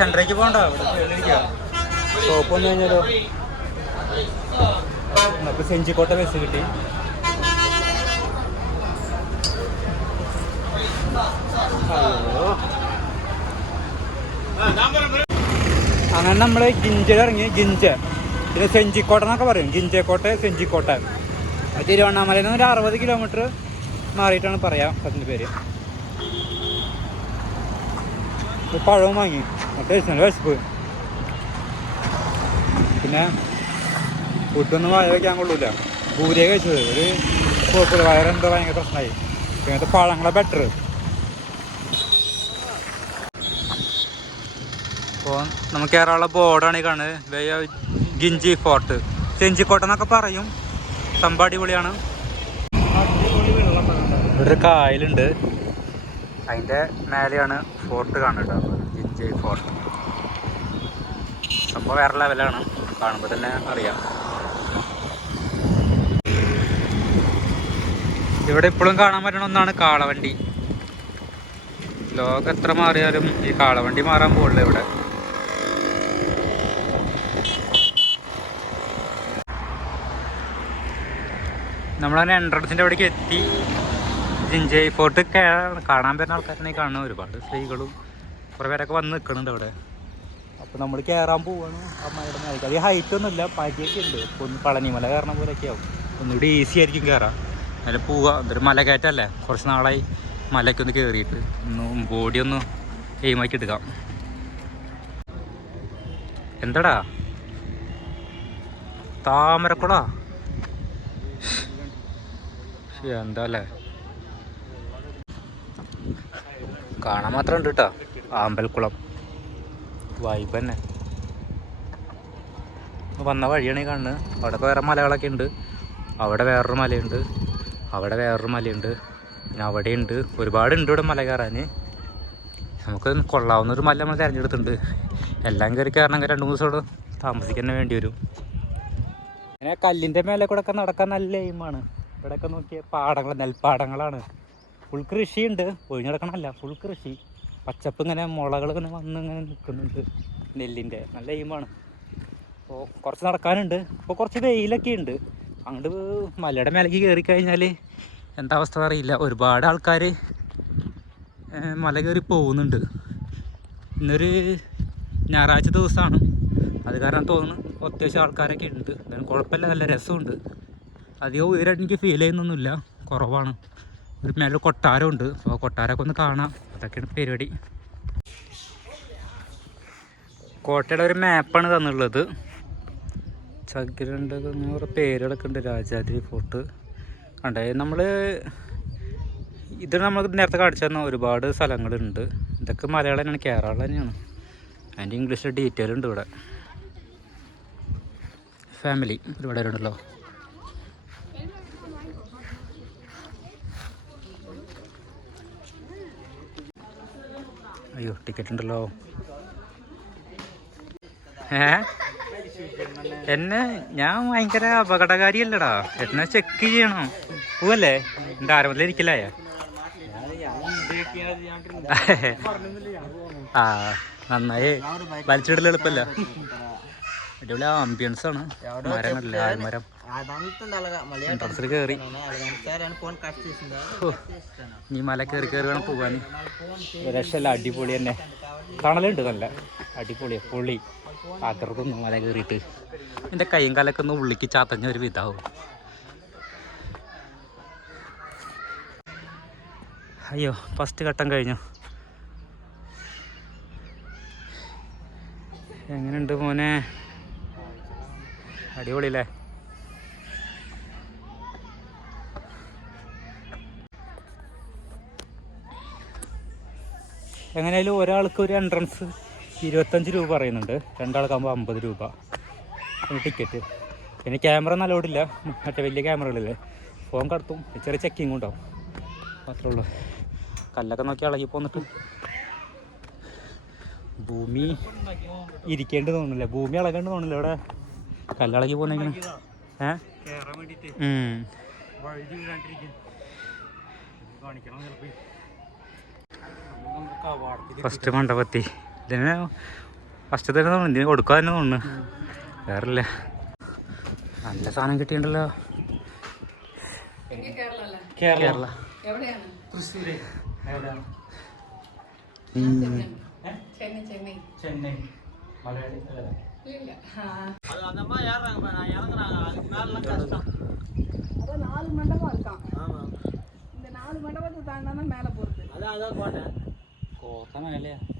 സെൻട്രേക്ക് പോകണ്ട, ഷോപ്പ് വന്നു കഴിഞ്ഞാലോ. നമുക്ക് സെഞ്ചിക്കോട്ട ബസ് കിട്ടി. അങ്ങനെ നമ്മൾ ഗിഞ്ചയിൽ ഇറങ്ങി. ഗിഞ്ച പിന്നെ സെഞ്ചിക്കോട്ട എന്നൊക്കെ പറയും. ഗിഞ്ചക്കോട്ട, സെഞ്ചിക്കോട്ട. തിരുവണ്ണാമലയിൽ നിന്ന് ഒരു 60 കിലോമീറ്റർ മാറിയിട്ടാണ് പറയാം അതിൻ്റെ പേര്. പഴവും വാങ്ങി, ടേസ്റ്റിന് വിശപ്പ്. പിന്നെ ഫുഡൊന്നും വായ വയ്ക്കാൻ കൊള്ളൂല. ഭൂരിയെ കഴിച്ചത് ഒരു കുഴപ്പമില്ല, വയറെന്തോ ഭയങ്കര പ്രശ്നമായി. ഇങ്ങനത്തെ പഴങ്ങളെ ബെറ്റർ. അപ്പോൾ നമുക്ക് കയറാനുള്ള ബോർഡാണ് ഈ കാണുന്നത്, ഗിഞ്ചി ഫോർട്ട്. സെഞ്ചിക്കോട്ട എന്നൊക്കെ പറയും. സംഭവം അടിപൊളിയാണ്. ഇവിടെ ഒരു കായലുണ്ട്, അതിൻ്റെ മേലെയാണ് ഫോർട്ട് കാണുന്നത്. ഗിഞ്ചി ഫോർട്ട് സംഭവം വേറെ ലെവലാണ്, കാണുമ്പോൾ തന്നെ അറിയാം. ഇവിടെ ഇപ്പോഴും കാണാൻ പറ്റുന്ന ഒന്നാണ് കാളവണ്ടി. ലോകം എത്ര മാറിയാലും ഈ കാളവണ്ടി മാറാൻ പോകില്ല ഇവിടെ. നമ്മളങ്ങനെ എൻട്രൻസിൻ്റെ അവിടേക്ക് എത്തി. ജിഞ്ചൈ ഫോർട്ട് കാണാൻ പറ്റുന്ന ആൾക്കാരാണെങ്കിൽ കാണുന്ന ഒരുപാട് സ്ത്രീകളും കുറേ പേരൊക്കെ വന്ന് നിൽക്കുന്നുണ്ട് അവിടെ. അപ്പോൾ നമ്മൾ കയറാൻ പോവാണ് അമ്മയുടെ മേലേക്ക്. അത് ഹൈറ്റ് ഒന്നുമില്ല, പതിയൊക്കെ ഉണ്ട്. ഒന്ന് പളനിമല കയറണ പോലെയൊക്കെ ആവും. ഒന്നുകൂടി ഈസി ആയിരിക്കും കയറാം. അതിൽ പോവുക. എന്തൊരു മല കയറ്റല്ലേ, കുറച്ച് നാളായി മലയ്ക്കൊന്ന് കയറിയിട്ട് ഒന്ന് ബോഡി ഒന്ന് എയിമാക്കി എടുക്കാം. എന്താടാ താമരക്കുള, എന്താ അല്ലേ, കാണാൻ മാത്രം ഉണ്ട് കേട്ടോ. ആമ്പൽക്കുളം വൈബ് തന്നെ. വന്ന വഴിയാണ് ഈ കാണുന്നത്. അവിടെ വേറെ മലകളൊക്കെ ഉണ്ട്. അവിടെ വേറൊരു മലയുണ്ട്, അവിടെ വേറൊരു മലയുണ്ട്, പിന്നെ അവിടെയുണ്ട്. ഒരുപാടുണ്ട് ഇവിടെ മല കയറാൻ. നമുക്ക് കൊള്ളാവുന്നൊരു മല നമ്മൾ തിരഞ്ഞെടുത്തിട്ടുണ്ട്. എല്ലാം കയറി കയറണമെങ്കിൽ 2-3 ദിവസം ഇവിടെ താമസിക്കാൻ വേണ്ടി വരും. അങ്ങനെ കല്ലിൻ്റെ മേലെ കൂടെ ഒക്കെ നടക്കാൻ നല്ല എയിമാണ്. ഇവിടെയൊക്കെ നോക്കിയ പാടങ്ങൾ, നെൽപ്പാടങ്ങളാണ്. ഫുൾ കൃഷിയുണ്ട്, ഒഴിഞ്ഞിടക്കണമല്ല, ഫുൾ കൃഷി. പച്ചപ്പ് ഇങ്ങനെ മുളകൾ ഇങ്ങനെ വന്ന് ഇങ്ങനെ നിൽക്കുന്നുണ്ട്. നെല്ലിൻ്റെ നല്ല എയിമാണ്. അപ്പോൾ കുറച്ച് നടക്കാനുണ്ട്. ഇപ്പോൾ കുറച്ച് വെയിലൊക്കെ ഉണ്ട്. അങ്ങോട്ട് മലയുടെ മേലേക്ക് കയറി കഴിഞ്ഞാൽ എന്താ അവസ്ഥ അറിയില്ല. ഒരുപാട് ആൾക്കാർ മല കയറി പോകുന്നുണ്ട്. ഇന്നൊരു ഞായറാഴ്ച ദിവസമാണ്, അത് കാരണം തോന്നുന്നു അത്യാവശ്യം ആൾക്കാരൊക്കെ ഉണ്ട്. എന്നാലും കുഴപ്പമില്ല, നല്ല രസമുണ്ട്. അധികം ഉയരമായിട്ട് എനിക്ക് ഫീൽ ചെയ്യുന്നൊന്നുമില്ല, കുറവാണ്. ഒരു മേലെ കൊട്ടാരമുണ്ട്, അപ്പോൾ കൊട്ടാരമൊക്കെ ഒന്ന് കാണാം. അതൊക്കെയാണ് പരിപാടി. കോട്ടയുടെ ഒരു മാപ്പാണ് തന്നുള്ളത്. ചകിരണ്ട് കുറേ പേരുകളൊക്കെ ഉണ്ട്. രാജാദ്രി ഫോർട്ട് കണ്ടേ. ഇത് നമ്മൾ നേരത്തെ കാണിച്ചു തന്ന ഒരുപാട് സ്ഥലങ്ങളുണ്ട്. ഇതൊക്കെ മലയാളം തന്നെയാണ്, കേരള തന്നെയാണ്. അതിൻ്റെ ഇംഗ്ലീഷിൽ ഡീറ്റെയിൽ ഉണ്ട് ഇവിടെ. ഫാമിലി ഒരുപാട് പേരുണ്ടല്ലോ. അയ്യോ, ടിക്കറ്റ് ഉണ്ടല്ലോ. ഞാൻ ഭയങ്കര അപകടകാരിയല്ലടാ. എന്നെ ചെക്ക് ചെയ്യണം. പോവല്ലേ, എൻ്റെ ആരംഭത്തിലിരിക്കില്ലേ? ആ നന്നായി. വലിച്ചിടൽ എളുപ്പമല്ല. അടിപൊളി ആംബിയൻസ് ആണ്. മരങ്ങളില്ല, ആൽമരം. എൻട്രൻസിൽ കയറി ഈ മല കയറി വേണം പോകാൻ. രക്ഷല്ല, അടിപൊളി തന്നെ. തണലുണ്ട്, നല്ല അടിപൊളിയാണ്. പൊളി തകർക്കുന്നു മല കയറിയിട്ട്. എൻ്റെ കൈയും കാലൊക്കെ ഒന്ന് ഉള്ളിക്ക് ചാത്തഞ്ഞ ഒരു വിധാവും. അയ്യോ, ഫസ്റ്റ് ഘട്ടം കഴിഞ്ഞു. എങ്ങനെയുണ്ട് മോനെ? അടിപൊളിയല്ലേ? എങ്ങനെയായാലും ഒരാൾക്ക് ഒരു എൻട്രൻസ് 25 രൂപ പറയുന്നുണ്ട്. 2 ആൾക്കാകുമ്പോൾ 50 രൂപ ടിക്കറ്റ്. പിന്നെ ക്യാമറ ഒന്നും അലൗഡ് ഇല്ല. മറ്റേ വലിയ ക്യാമറകളില്ലേ, ഫോൺ കടത്തും. ചെറിയ ചെക്കിങ്ങും ഉണ്ടാവും, മാത്രമേ ഉള്ളൂ. കല്ലൊക്കെ നോക്കി ഇളകി പോന്നിട്ട് ഭൂമി ഇരിക്കേണ്ടി തോന്നുന്നില്ല, ഭൂമി ഇളകേണ്ടി തോന്നുന്നില്ല. ഇവിടെ കല്ലിളകി പോകുന്നെങ്ങനെ കാണിക്കണം ചിലപ്പോൾ. ഫസ്റ്റ് മണ്ടപത്തി ഇതിന് ഫസ്റ്റ് തന്നെ തോന്നുന്നു, ഇതിന് കൊടുക്കാൻ തന്നെ തോന്നുന്നു. വേറല്ലേ നല്ല സാധനം കിട്ടിയിട്ടുണ്ടല്ലോ. കേരള ചെന്നൈ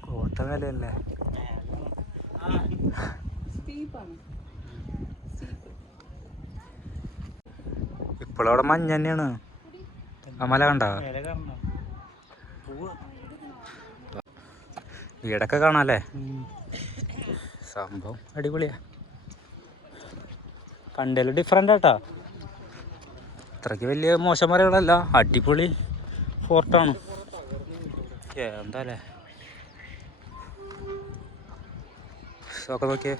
കോട്ട മേലല്ലേ. ഇപ്പോഴവിടെ മഞ്ഞ തന്നെയാണ്. ആ മല കണ്ട വീടൊക്കെ കാണാല്ലേ. സംഭവം അടിപൊളിയാ. കണ്ടേലും ഡിഫറെൻ്റ് ആട്ടാ. അത്രയ്ക്ക് വലിയ മോശം മലകളല്ല, അടിപൊളി ഫോർട്ടാണ്. എന്താ അല്ലേ ഒക്കെ നോക്കിയേ.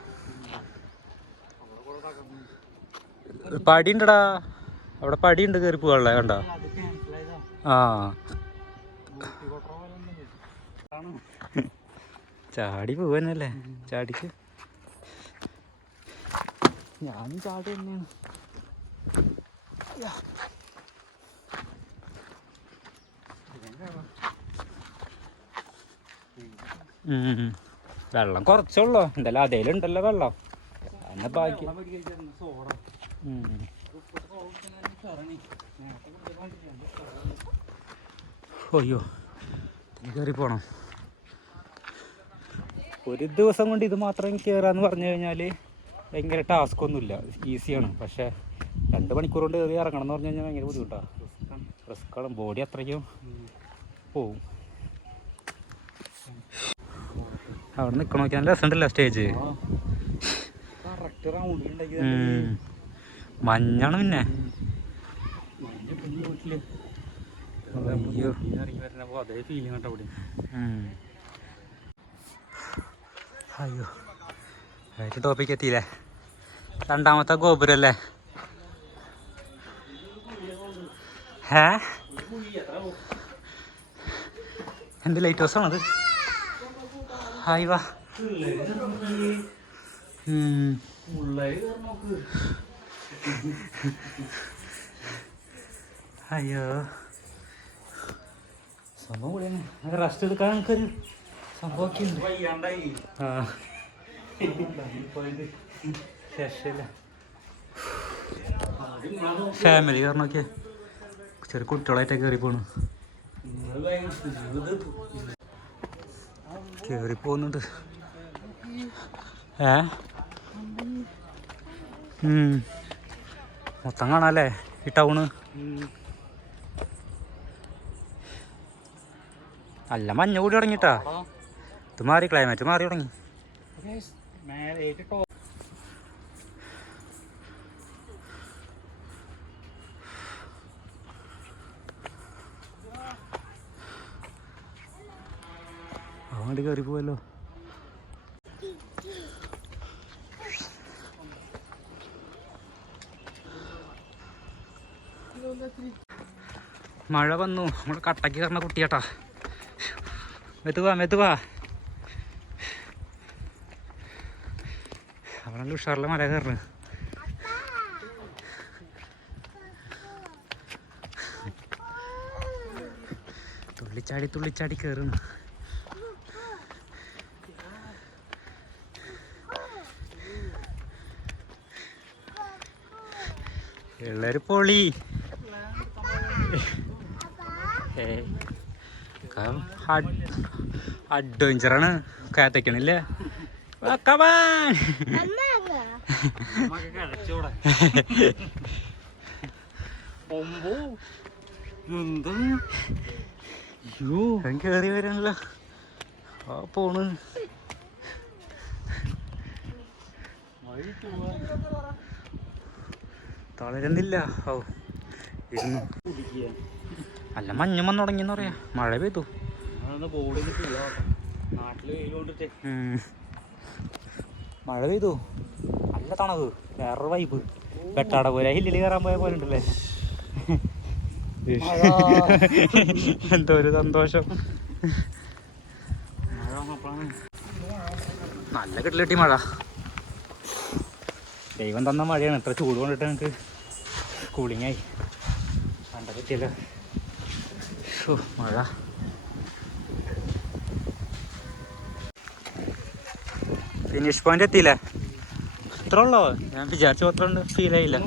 പടി ഉണ്ടടാ അവിടെ, പടിയുണ്ട് കയറി പോകാനുള്ള. കണ്ട ആ ചാടി പോവാനല്ലേ. ചാടിക്ക് ഞാനും ചാടി തന്നെയാണ്. വെള്ളം കുറച്ചുള്ളൂ, എന്തായാലും അതേലുണ്ടല്ലോ വെള്ളം. അതിന്റെ ബാക്കി അയ്യോ കയറി പോണം. ഒരു ദിവസം കൊണ്ട് ഇത് മാത്രം കയറാന്ന് പറഞ്ഞു കഴിഞ്ഞാൽ ഭയങ്കര ടാസ്ക് ഒന്നുമില്ല, ഈസിയാണ്. പക്ഷേ 2 മണിക്കൂർ കൊണ്ട് കയറി ഇറങ്ങണം എന്ന് പറഞ്ഞു കഴിഞ്ഞാൽ ഭയങ്കര ബുദ്ധിമുട്ടാണ്, റിസ്ക്കാണ്. ബോഡി അത്രയ്ക്കും പോവും. അവിടെ നിൽക്കണ നോക്കിയാൽ രസമുണ്ടല്ലോ സ്റ്റേജ്. മഞ്ഞാണ് പിന്നെ. അയ്യോ അതേ ഫീലിംഗ് കേട്ടോ അവിടെ. അയ്യോ ഏറ്റവും ടോപ്പിക്ക് എത്തിയില്ലേ. 2ാമത്തെ ഗോപുരല്ലേ. എന്ത് ലൈറ്റ് ഹൗസ് ആണത്. ഹായ് വാ. അയ്യോ സംഭവം കൂടിയാണ്. റെസ്റ്റ് എടുക്കാൻ നമുക്കൊരു സംഭവമൊക്കെ ഉണ്ട്. ആ ശേഷല്ലേ ഫാമിലി കാരണമൊക്കെ ചെറിയ കുട്ടികളായിട്ടൊക്കെ കയറി പോണു. കയറി പോകുന്നുണ്ട്. മൊത്തം കാണാല്ലേ ഈ ടൗണ്. നല്ല മഞ്ഞ കൂടി തുടങ്ങിട്ടാ. ഇത് മാറി, ക്ലൈമറ്റ് മാറി തുടങ്ങി. അങ്ങോട്ട് കയറി പോവല്ലോ. മഴ വന്നു. നമ്മൾ കട്ടക്ക് കയറുന്ന കുട്ടിയാട്ടാ. മെതുവാ മെതുവാ. അവിടെ ഉഷാറിലെ മല കയറുന്നു. തുള്ളിച്ചാടി തുള്ളിച്ചാടി കയറുന്നു. പിള്ളേര് പൊളി. അഡ്വഞ്ചറാണ്. കാത്തക്കണില്ലേ. കേറി വരാനല്ലോ. ആ പോണ്. തളരുന്നില്ല. ഓ ഇരുന്നു. അല്ല മഞ്ഞ് വന്നു തുടങ്ങിയെന്ന് പറയാ. മഴ പെയ്തു. മഴ പെയ്തു. നല്ല തണവ്. വേറൊരു വൈബ്. വെട്ടാട പോലെ ഹില്ലിൽ കയറാൻ പോയ പോലെ ഉണ്ടല്ലേ. എന്തോ ഒരു സന്തോഷം. നല്ല കിട്ടിലിട്ടി മഴ. ദൈവം തന്ന മഴയാണ്. ഇത്ര ചൂട് കൊണ്ടിട്ട് എനിക്ക് കൂളിങ്ങായി. കണ്ട കിട്ടിയല്ലോ മഴ. ഫിനിഷ് പോയിന്റ് എത്തിയില്ലേ? ഇത്ര ഉള്ളോ? ഞാൻ വിചാരിച്ച അത്ര ഉണ്ട്, ഫീൽ ആയില്ല.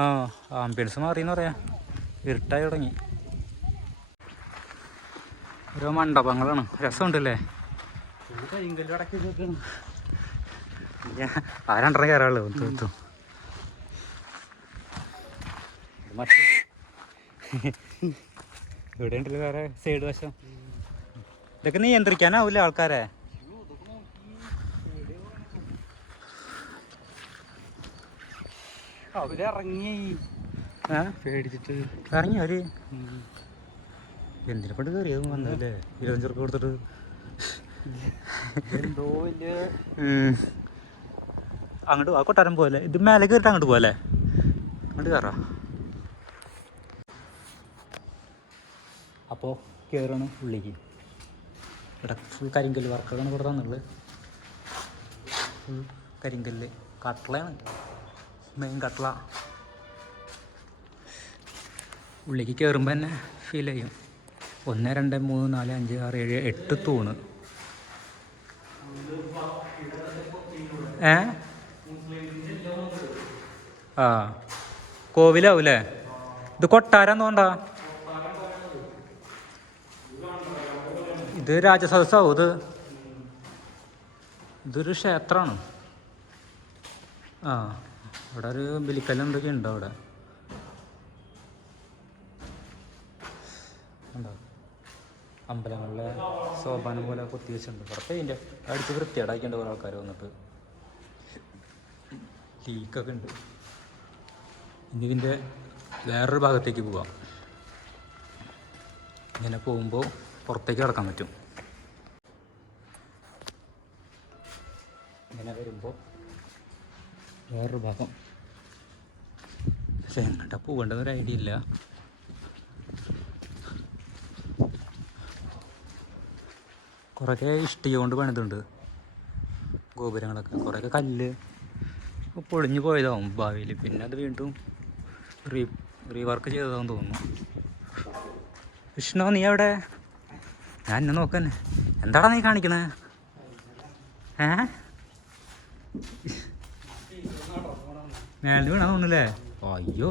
ആ ആംബിയൻസ് മാറിയെന്ന് പറയാം. ഇരുട്ടായി തുടങ്ങി. ഓരോ മണ്ഡപങ്ങളാണ്. രസമുണ്ടല്ലേ? ആ രണ്ടെണ്ണം കയറാളൂ. ഇവിടെ ഉണ്ടല്ലോ വേറെ സൈഡ് വശം. ഇതൊക്കെ നിയന്ത്രിക്കാനാവൂല ആൾക്കാരെ. അവരിറങ്ങി പേടിച്ചിട്ട് ഇറങ്ങി അവര്. എന്തിനെ കൊണ്ട് കയറിയത് വന്നല്ലേ? 25 ഉറുപ്പിക കൊടുത്തിട്ട് എന്തോ വലിയ അങ്ങോട്ട് ആ കൊട്ടാരം പോലെ. ഇത് മേലെ കയറിട്ട് അങ്ങോട്ട് പോലെ. അങ്ങോട്ട് കയറാം. അപ്പോൾ കയറാണ് ഉള്ളിലേക്ക്. ഇവിടെ ഫുൾ കരിങ്കല്ല് വർക്കാണ് ഇവിടെ തന്നുള്ളത്. ഫുൾ കരിങ്കല്ല് കട്ടളയാണ് മെയിൻ കട്ടള. ഉള്ളിലേക്ക് കയറുമ്പോൾ തന്നെ ഫീൽ ചെയ്യും. 1 2 3 4 5 6 7 8 തൂണ്. ആ കോവിലാവൂലേ? ഇത് കൊട്ടാരാന്നോണ്ടാ? ഇത് രാജസദസ്സാവും. ഇതൊരു ക്ഷേത്രമാണ്. ആ ഇവിടെ ഒരു ബലിക്കല്ല് എന്തൊക്കെ ഉണ്ടോ അവിടെ? ഉണ്ടോ? അമ്പലങ്ങളിലെ സോപാനം പോലെ കൊത്തി വെച്ചിട്ടുണ്ട്. പുറത്ത് ഇതിൻ്റെ അടിച്ച് വൃത്തിയേടാക്കിയിട്ടുണ്ട് കുറേ ആൾക്കാർ വന്നിട്ട്. ലീക്കൊക്കെ ഉണ്ട്. ഇനി ഇതിൻ്റെ വേറൊരു ഭാഗത്തേക്ക് പോവാം. ഇങ്ങനെ പോകുമ്പോൾ പുറത്തേക്ക് കിടക്കാൻ പറ്റും. ഇങ്ങനെ വരുമ്പോൾ വേറൊരു ഭാഗം. പക്ഷെ എങ്ങോട്ടാ പോകേണ്ടതൊരു ഐഡിയ ഇല്ല. കുറേയൊക്കെ ഇഷ്ടിക കൊണ്ട് പണിതുണ്ട് ഗോപുരങ്ങളൊക്കെ. കുറേയൊക്കെ കല്ല് പൊളിഞ്ഞു പോയതാവും ഭാവിയിൽ. പിന്നെ അത് വീണ്ടും റീവർക്ക് ചെയ്തതാണെന്ന് തോന്നുന്നു. വിഷ്ണു, നീ എവിടെ? ഞാൻ എന്നെ നോക്കാൻ. എന്താടാ നീ കാണിക്കണേ? മേലെ വീണാ തോന്നുന്നല്ലേ? അയ്യോ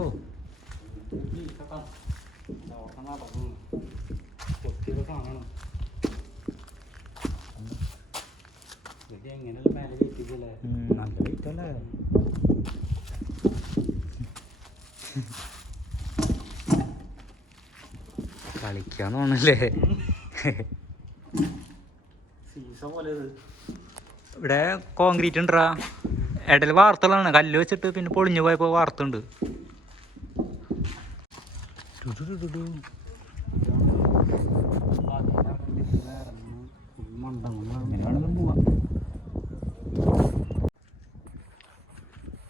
നല്ല വെയിറ്റല്ലേ? കളിക്കാന്ന് തോന്നല്ലേ? ഇവിടെ കോൺക്രീറ്റ് ഉണ്ടാ ഇടയിൽ വാർത്തകളാണ്. കല്ല് വെച്ചിട്ട് പിന്നെ പൊളിഞ്ഞു പോയപ്പോ വാർത്തുണ്ട്.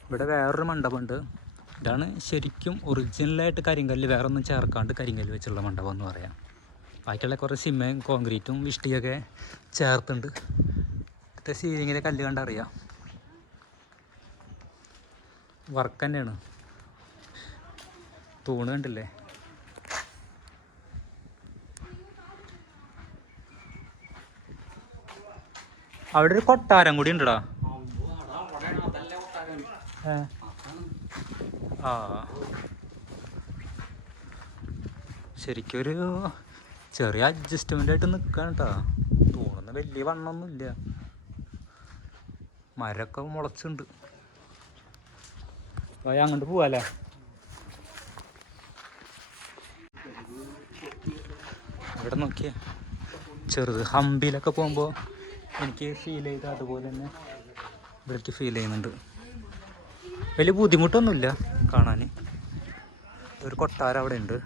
ഇവിടെ വേറൊരു മണ്ഡപമുണ്ട്. ഇതാണ് ശരിക്കും ഒറിജിനലായിട്ട് കരിങ്കല്ല്, വേറെ ഒന്നും ചേർക്കാണ്ട് കരിങ്കല്ല് വെച്ചുള്ള മണ്ഡപം എന്ന് പറയാം. ബാക്കിയുള്ള കുറേ സിമയും കോൺക്രീറ്റും ഇഷ്ടിയൊക്കെ ചേർത്തുണ്ട്. ഇവിടുത്തെ സീലിങ്ങിലെ കല്ല് കണ്ടറിയാം. വർക്ക് തന്നെയാണ്. തൂണ് കണ്ടില്ലേ? അവിടെ ഒരു കൊട്ടാരം കൂടി ഉണ്ടടാ. ആ ശരിക്കൊരു ചെറിയ അഡ്ജസ്റ്റ്മെൻ്റ് ആയിട്ട് നിൽക്കുകയാണ് കേട്ടോ. തൂണൊന്നും വലിയ വണ്ണമൊന്നുമില്ല. മരമൊക്കെ മുളച്ചുണ്ട്. അങ്ങോട്ട് പോവാല്ലേ? ഇവിടെ നോക്കിയേ, ചെറുത് ഹംപിയിലൊക്കെ പോകുമ്പോൾ എനിക്ക് ഫീൽ ചെയ്ത അതുപോലെ തന്നെ ഇവിടേക്ക് ഫീൽ ചെയ്യുന്നുണ്ട്. വലിയ ബുദ്ധിമുട്ടൊന്നുമില്ല കാണാൻ. ഒരു കൊട്ടാരം അവിടെ ഉണ്ട്.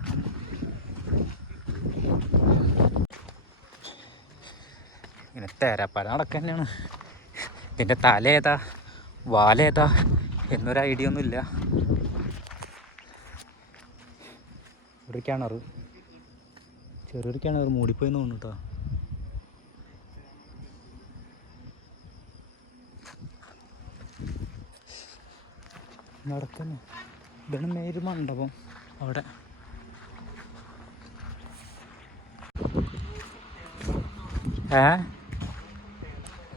ഇങ്ങനെ തേരാപ്പാല നടക്കുക തന്നെയാണ്. ഇതിൻ്റെ തല ഏതാ വാലേതാ എന്നൊരു ഐഡിയ ഒന്നുമില്ല. ഒരു കിണറ് ചെറിയൊരു കിണർ മൂടിപ്പോയി തോന്നുന്നു കേട്ടോ. നടക്കുന്നു. ഇതാണ് മേര് മണ്ഡപം. അവിടെ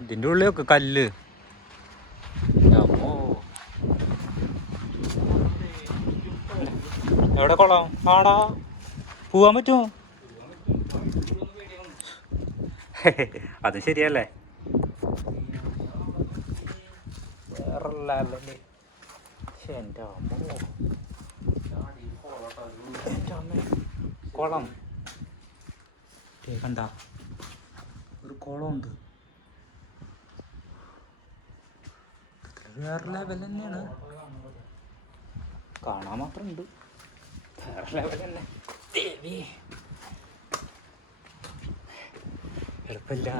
ഇതിൻ്റെ ഉള്ളിലൊക്കെ കല്ല്. എവിടെ കൊള്ളാം? ആടാ പോവാൻ പറ്റുമോ? അത് ശരിയല്ലേ. വേറെ എൻ്റെ കുളം കണ്ട ഒരു കുളമുണ്ട്. വേറെ ലെവൽ തന്നെയാണ്. കാണാൻ മാത്രം ഉണ്ട്. വേറെ ലെവൽ തന്നെ. ദേവി എളുപ്പമില്ല.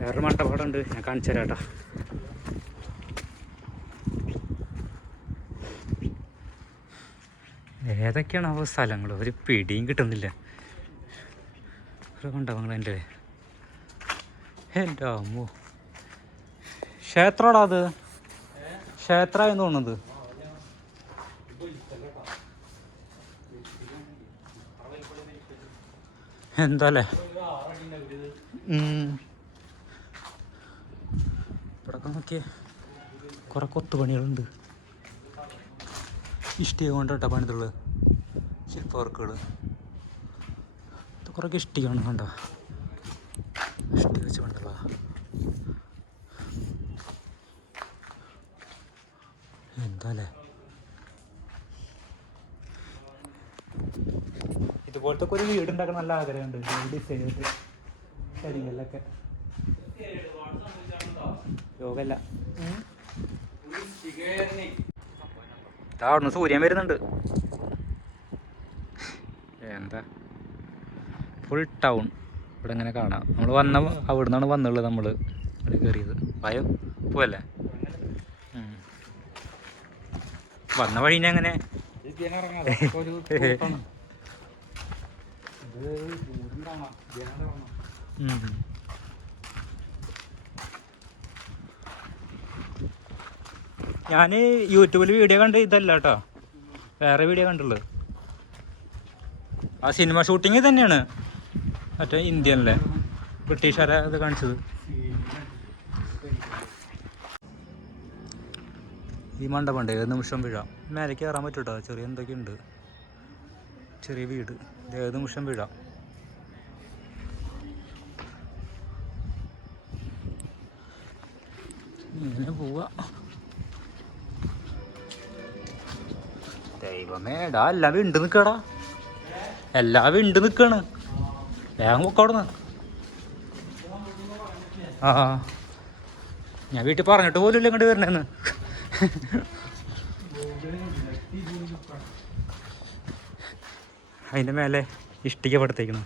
വേറെ മണ്ടപാടം ഉണ്ട്, ഞാൻ കാണിച്ചു തരാം കേട്ടോ. ഏതൊക്കെയാണ് ആ സ്ഥലങ്ങൾ? ഒരു പിടിയും കിട്ടുന്നില്ല. ഒരു മണ്ഡപങ്ങൾ എൻ്റെ എൻ്റെ അമ്മോ. ക്ഷേത്രമാടാ അത്? ക്ഷേത്രമായെന്ന് തോന്നുന്നത്. എന്താല്ലേ ഇവിടൊക്കെ നോക്കിയേ കുറെ കൊത്തുപണികളുണ്ട്. ഇഷ്ടിക കൊണ്ട് കേട്ടോ പണിതുള്ളത്. ശില്പവർക്കുകൾ ഇത് കുറേ ഇഷ്ടികയാണ്. കണ്ടോ ഇഷ്ടിക വെച്ച് പണ്ടുള്ള എന്താല്ലേ. ഇതുപോലത്തെ ഒരു വീടുണ്ടാക്കാൻ നല്ല ആഗ്രഹമുണ്ട്. ഡിസൈൻ ചെയ്തിട്ട് കരിങ്കല്ലൊക്കെ. യോഗല്ല. അവിടുന്ന് സൂര്യൻ വരുന്നുണ്ട്. എന്താ ഫുൾ ടൗൺ ഇവിടെ ഇങ്ങനെ കാണാം. നമ്മൾ അവിടെ നിന്നാണ് വന്നുള്ളത്. നമ്മൾ ഇവിടെ കയറിയത് ഭയം പോവല്ലേ. വന്ന വഴീനെ അങ്ങനെ ഞാൻ യൂട്യൂബിൽ വീഡിയോ കണ്ട് ഇതല്ല കേട്ടോ, വേറെ വീഡിയോ കണ്ടുള്ളത്. ആ സിനിമ ഷൂട്ടിങ് തന്നെയാണ്, മറ്റേ ഇന്ത്യനിലെ ബ്രിട്ടീഷുകാരെ ഇത് കാണിച്ചത്. ഈ മണ്ടപണ്ട് ഏത് നിമിഷം വീഴാം. മേലേക്ക് കയറാൻ പറ്റും കേട്ടോ. ചെറിയ എന്തൊക്കെയുണ്ട്, ചെറിയ വീട്. ഏത് നിമിഷം വീഴാം. ഇങ്ങനെ പോവാ. ദൈവമേ ഡാ, എല്ലാം വിണ്ട് നിൽക്കടാ. എല്ലാം വിണ്ട് നിൽക്കാണ്. വേഗം പൊക്കവിടുന്ന്. ആ ഞാൻ വീട്ടിൽ പറഞ്ഞിട്ട് പോലും ഇല്ല ഇങ്ങോട്ട് വരണേന്ന്. അതിൻ്റെ മേലെ ഇഷ്ടിക പടുത്തേക്കണം,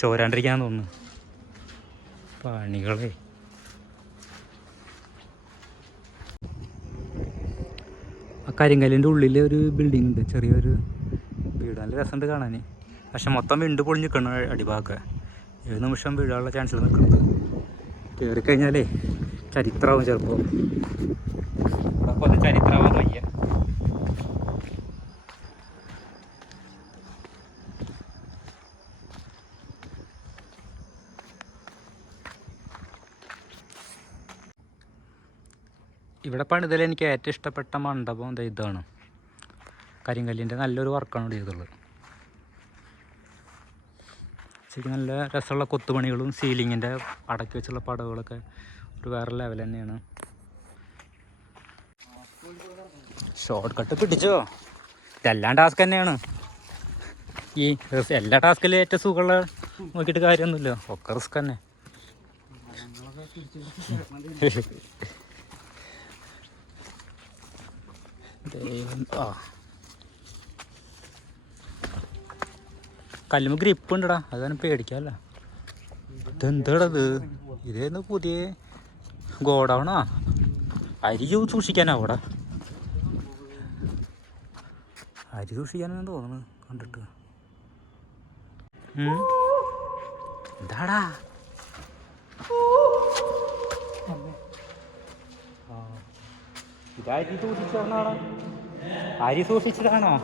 ചോരാണ്ടിരിക്കാന്ന് തോന്നുന്നു. പണികളെ ആ കരിങ്കല്ലിൻ്റെ ഉള്ളിൽ ഒരു ബിൽഡിംഗ് ഉണ്ട്, ചെറിയൊരു വീട്. നല്ല രസമുണ്ട് കാണാൻ. പക്ഷെ മൊത്തം വിണ്ട് പൊളിഞ്ഞ് നിൽക്കണം അടിഭാഗമൊക്കെ. ഏത് നിമിഷം വീഴാനുള്ള ചാൻസിൽ നിൽക്കുന്നത്. കയറിക്കഴിഞ്ഞാലേ ചരിത്രമാവും ചിലപ്പോൾ. അപ്പോൾ അത് ചരിത്രമാവാൻ വയ്യ. ഇവിടെ പണിതൽ എനിക്ക് ഏറ്റവും ഇഷ്ടപ്പെട്ട മണ്ഡപം ഇതാണ്. കരിങ്കല്ലിൻ്റെ നല്ലൊരു വർക്കാണ് ഇവിടെ ചെയ്തുള്ളത്. ശരിക്കും നല്ല രസമുള്ള കൊത്തുപണികളും സീലിങ്ങിൻ്റെ അടക്കി വെച്ചുള്ള പടവുകളൊക്കെ ഒരു വേറെ ലെവൽ തന്നെയാണ്. ഷോർട്ട് കട്ട് പിടിച്ചോ? ഇതെല്ലാം ടാസ്ക് തന്നെയാണ്. ഈ എല്ലാ ടാസ്കിലും ഏറ്റവും സുഖമുള്ള നോക്കിയിട്ട് കാര്യമൊന്നുമില്ല, ഒക്കെ റിസ്ക് തന്നെ. കല്ലുമ്പോൾ ഗ്രിപ്പ് ഉണ്ടടാ, അതാണ് പേടിക്കാല്ല. ഇതെന്താടത്? ഇതേന്ന് പുതിയ ഗോഡൗണാ? അരി സൂക്ഷിക്കാനാ അവിടെ. അരി സൂക്ഷിക്കാനാണെന്ന് തോന്നുന്നു കണ്ടിട്ട്. എന്താടാ ഇത് അരി സൂക്ഷിച്ചാണോ? അരി സൂക്ഷിച്ചിട്ടാണോ?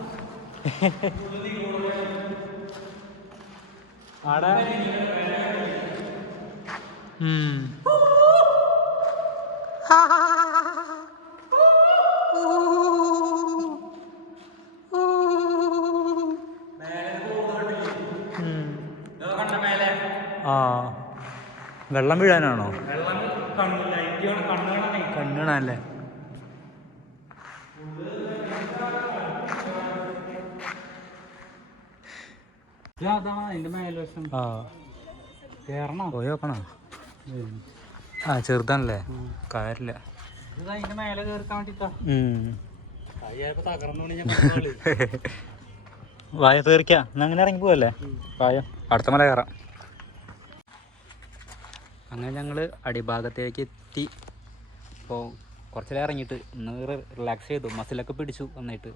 ആടാ ആ വെള്ളം വീഴാനാണോ? കണ്ണാണല്ലേ? അതിന്റെ മേൽവശം ആ കേറണോ? പോയി നോക്കണോ? ആ ചെറുതാണല്ലേ, കാര്യമില്ല. ഇത് അതിന്റെ മേലെ കേറിക്കാൻ വേണ്ടിട്ടാ. തകർന്നോണ്ട് ഞാൻ വായ തീർക്കാം. എന്നാ അങ്ങനെ ഇറങ്ങി പോവല്ലേ? വായ അടുത്ത മല കയറാം. അങ്ങനെ ഞങ്ങൾ അടിഭാഗത്തേക്ക് എത്തി. അപ്പോൾ കുറച്ച് നേരം ഇറങ്ങിയിട്ട് ഒന്ന് റിലാക്സ് ചെയ്തു, മസിലൊക്കെ പിടിച്ചു, നന്നായിട്ട്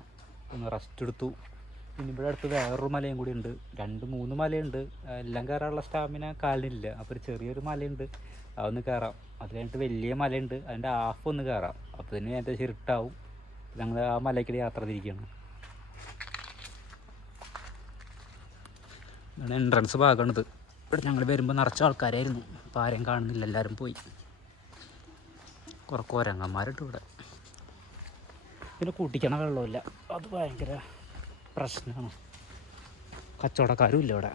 ഒന്ന് റെസ്റ്റ് എടുത്തു. പിന്നെ ഇവിടെ അടുത്ത് വേറൊരു മലയും കൂടി ഉണ്ട്, 2-3 മലയുണ്ട്. എല്ലാം കയറാനുള്ള സ്റ്റാമിന കാലിനില്ല. അപ്പോൾ ഒരു ചെറിയൊരു മലയുണ്ട്, അതൊന്ന് കയറാം. അത് കഴിഞ്ഞിട്ട് വലിയ മലയുണ്ട്, അതിൻ്റെ ഹാഫ് ഒന്ന് കയറാം. അപ്പോൾ തന്നെ ഏകദേശം ഇരുട്ടാവും. ഞങ്ങൾ ആ മലയ്ക്കിടെ യാത്ര തിരിക്കുകയാണ്. ഇവിടെ എൻട്രൻസ് ഭാഗമാണിത്. ഇവിടെ ഞങ്ങൾ വരുമ്പോൾ നിറച്ച ആൾക്കാരായിരുന്നു. ഇപ്പോൾ ആരെയും കാണുന്നില്ല, എല്ലാവരും പോയി. കുറേ കുരങ്ങന്മാരുണ്ട് ഇവിടെ. പിന്നെ കൂട്ടിക്കണ വെള്ളമില്ല, അത് ഭയങ്കര പ്രശ്നമാണ്. കച്ചവടക്കാരും ഇല്ല ഇവിടെ.